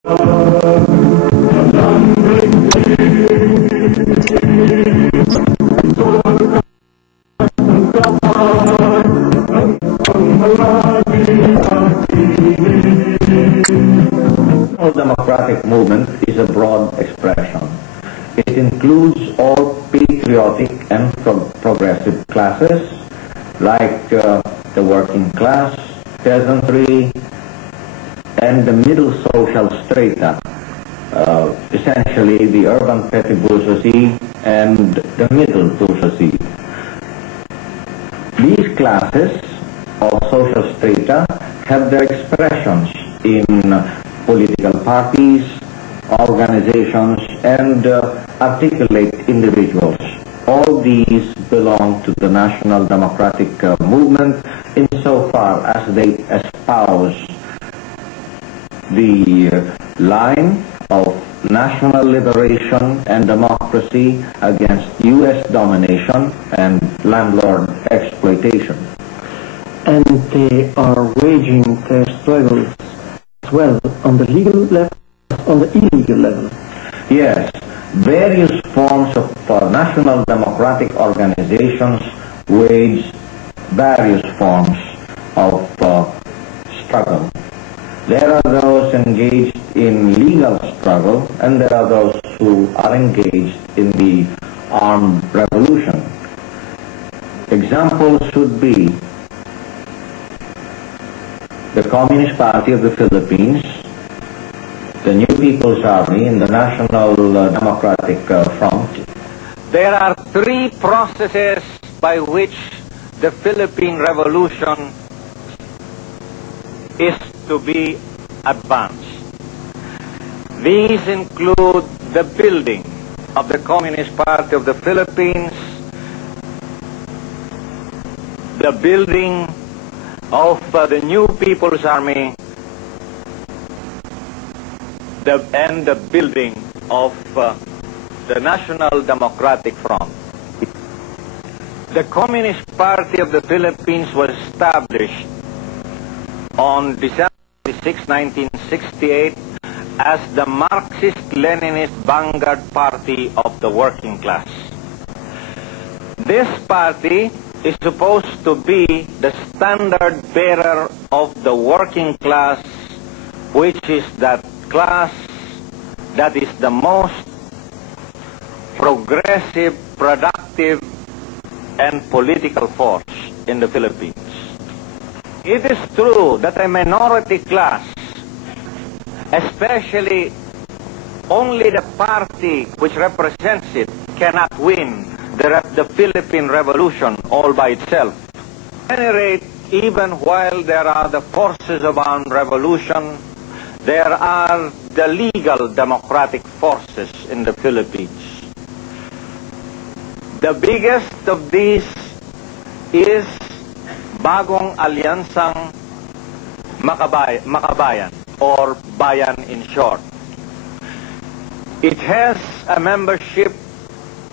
Democratic movement is a broad expression. It includes all patriotic and progressive classes, like the working class, peasantry, and the middle social strata, essentially the urban petty bourgeoisie and the middle bourgeoisie. These classes of social strata have their expressions in political parties, organizations, and articulate individuals. All these belong to the National Democratic Movement insofar as they espouse the line of national liberation and democracy against U.S. domination and landlord exploitation. And they are waging their struggles as well on the legal level, on the illegal level. Yes, various forms of national democratic organizations wage various forms of struggle. There are those engaged in legal struggle, and there are those who are engaged in the armed revolution. Examples should be the Communist Party of the Philippines, the New People's Army, and the National Democratic Front. There are three processes by which the Philippine Revolution is to be advanced. These include the building of the Communist Party of the Philippines, the building of the New People's Army, and the building of the National Democratic Front. The Communist Party of the Philippines was established on December 26, 1968 as the Marxist-Leninist vanguard party of the working class. This party is supposed to be the standard bearer of the working class, which is that class that is the most progressive, productive, and political force in the Philippines. It is true that a minority class, especially only the party which represents it, cannot win the Philippine Revolution all by itself. At any rate, even while there are the forces of armed revolution, there are the legal democratic forces in the Philippines. The biggest of these is Bagong Alyansang Makabayan, or Bayan in short. It has a membership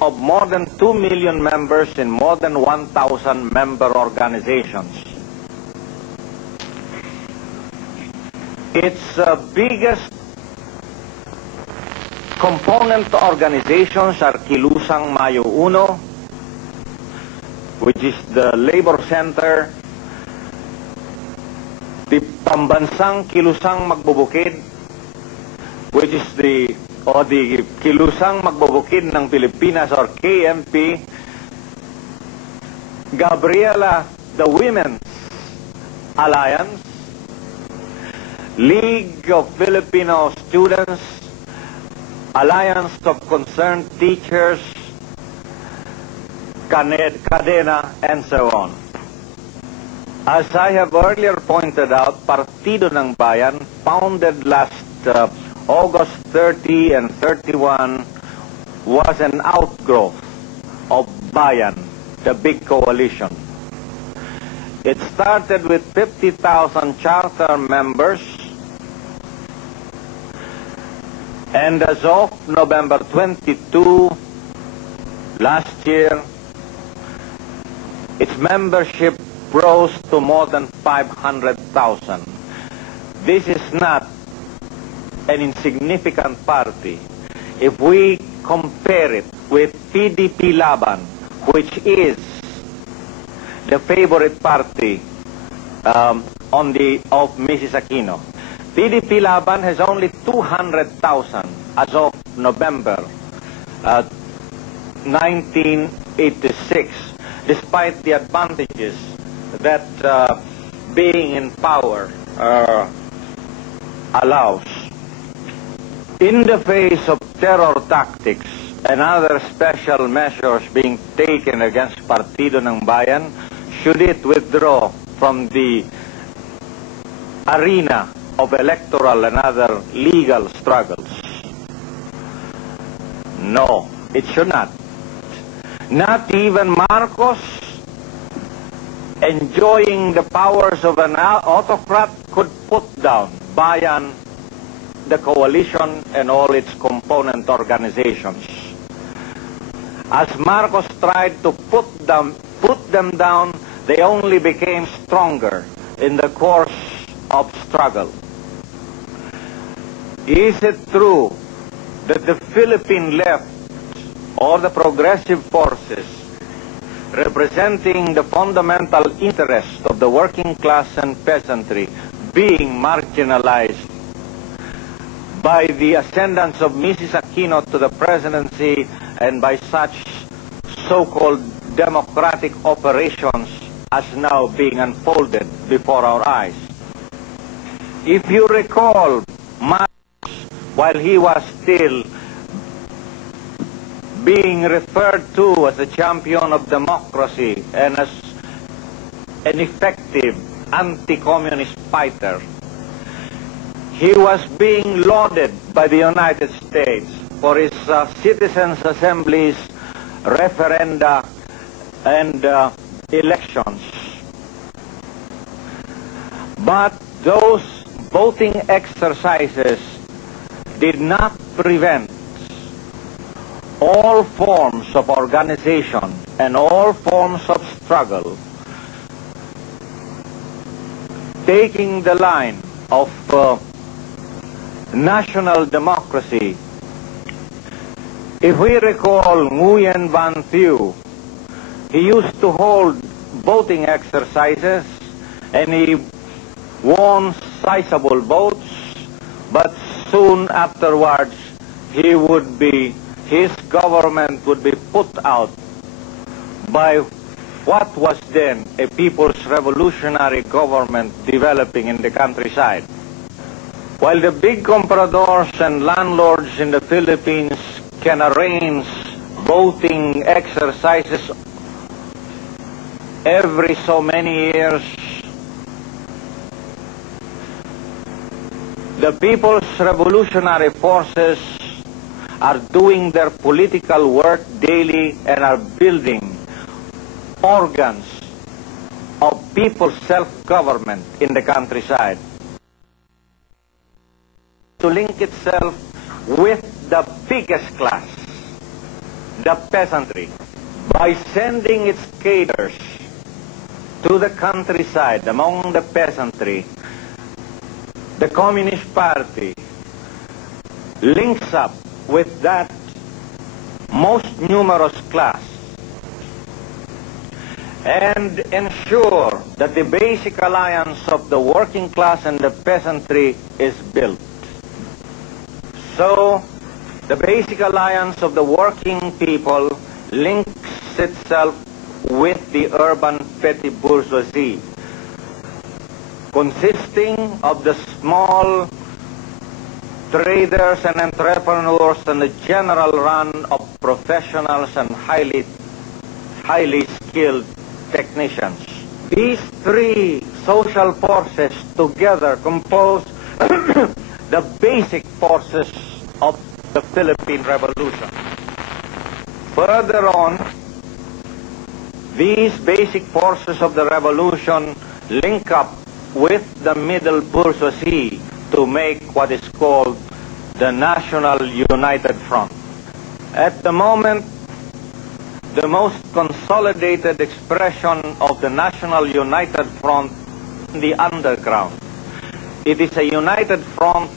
of more than 2 million members in more than 1,000 member organizations. Its biggest component organizations are Kilusang Mayo Uno, which is the labor center, the Pambansang Kilusang Magbubukid, which is the Kilusang Magbubukid ng Pilipinas, or KMP, Gabriela, the Women's Alliance, League of Filipino Students, Alliance of Concerned Teachers, Cadena, and so on. As I have earlier pointed out, Partido ng Bayan, founded last August 30 and 31, was an outgrowth of Bayan, the big coalition. It started with 50,000 charter members, and as of November 22 last year, its membership rose to more than 500,000. This is not an insignificant party if we compare it with PDP Laban, which is the favorite party of Mrs. Aquino. PDP Laban has only 200,000 as of November 1986, despite the advantages that being in power allows. In the face of terror tactics and other special measures being taken against Partido ng Bayan, should it withdraw from the arena of electoral and other legal struggles? No, it should not. Not even Marcos, enjoying the powers of an autocrat, could put down Bayan, the coalition, and all its component organizations. As Marcos tried to put them down, they only became stronger in the course of struggle. Is it true that the Philippine left, or the progressive forces representing the fundamental interest of the working class and peasantry, being marginalized by the ascendance of Mrs. Aquino to the presidency and by such so-called democratic operations as now being unfolded before our eyes? If you recall, Marcos, while he was still being referred to as a champion of democracy and as an effective anti-communist fighter, he was being lauded by the United States for his citizens' assemblies, referenda, and elections. But those voting exercises did not prevent all forms of organization and all forms of struggle taking the line of national democracy. If we recall Nguyen Van Thieu, he used to hold voting exercises and he won sizable votes, but soon afterwards his government would be put out by what was then a people's revolutionary government developing in the countryside. While the big compradors and landlords in the Philippines can arrange voting exercises every so many years, the people's revolutionary forces are doing their political work daily and are building organs of people's self-government in the countryside to link itself with the biggest class, the peasantry, by sending its cadres to the countryside among the peasantry. The Communist Party links up with that most numerous class and ensure that the basic alliance of the working class and the peasantry is built. So, the basic alliance of the working people links itself with the urban petty bourgeoisie, consisting of the small traders and entrepreneurs and the general run of professionals and highly skilled technicians. These three social forces together compose the basic forces of the Philippine Revolution. Further on, these basic forces of the revolution link up with the middle bourgeoisie to make what is called the National United Front. At the moment, the most consolidated expression of the National United Front in the underground. It is a united front